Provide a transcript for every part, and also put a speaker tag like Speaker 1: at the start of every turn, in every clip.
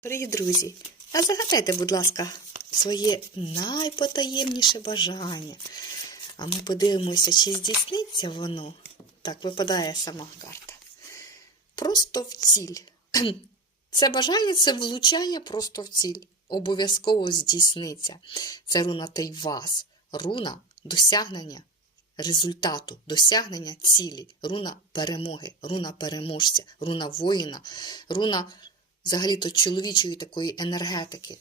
Speaker 1: Привіт, друзі! А загадайте, будь ласка, своє найпотаємніше бажання. А ми подивимося, чи здійсниться воно. Так, випадає сама карта. Просто в ціль. Це бажання це влучання просто в ціль. Обов'язково здійсниться. Це руна Тайвас, руна досягнення результату, досягнення цілі, руна перемоги, руна переможця, руна воїна, руна взагалі-то чоловічої такої енергетики.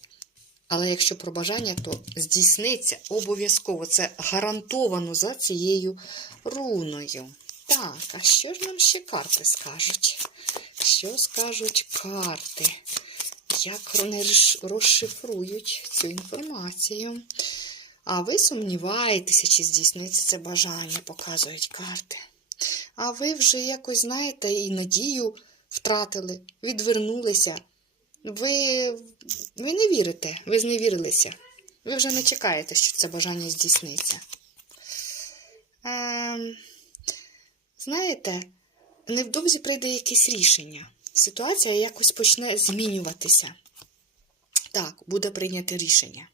Speaker 1: Але якщо про бажання, то здійсниться обов'язково. Це гарантовано за цією руною. Так, а що ж нам ще карти скажуть? Що скажуть карти? Як вони розшифрують цю інформацію? А ви сумніваєтеся, чи здійсниться це бажання, показують карти. А ви вже якось, знаєте, і надію втратили, відвернулися. Ви, ви не вірите, ви зневірилися. Ви вже не чекаєте, що це бажання здійсниться. Ем, знаєте, невдовзі прийде якесь рішення. Ситуація якось почне змінюватися. Так, буде прийняте рішення.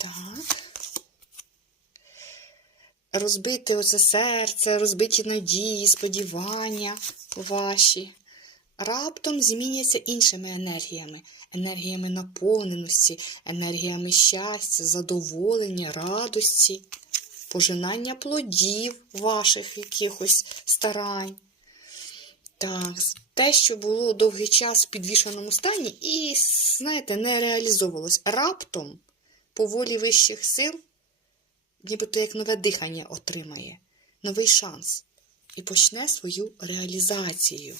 Speaker 1: Так. Розбите оце серце, розбиті надії, сподівання ваші. Раптом зміняться іншими енергіями, енергіями наповненості, енергіями щастя, задоволення, радості, пожинання плодів ваших якихось старань. Так, те, що було довгий час в підвішеному стані, і, знаєте, не реалізовувалось. Раптом, по волі вищих сил, нібито як нове дихання отримає, новий шанс і почне свою реалізацію.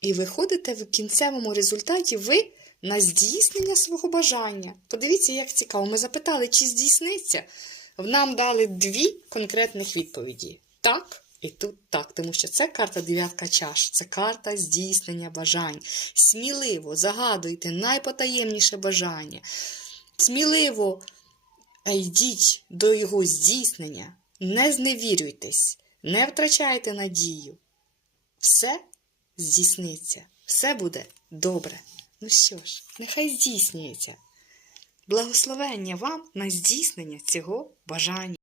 Speaker 1: І виходите в кінцевому результаті ви на здійснення свого бажання. Подивіться, як цікаво. Ми запитали, чи здійсниться. Нам дали дві конкретних відповіді: так і тут так, тому що це карта дев'ятка чаш, це карта здійснення бажань. Сміливо загадуйте найпотаємніше бажання. Сміливо е, йдіть до його здійснення, не зневірюйтесь, не втрачайте надію. Все здійсниться, все буде добре. Ну що ж, нехай здійснюється. Благословення вам на здійснення цього бажання.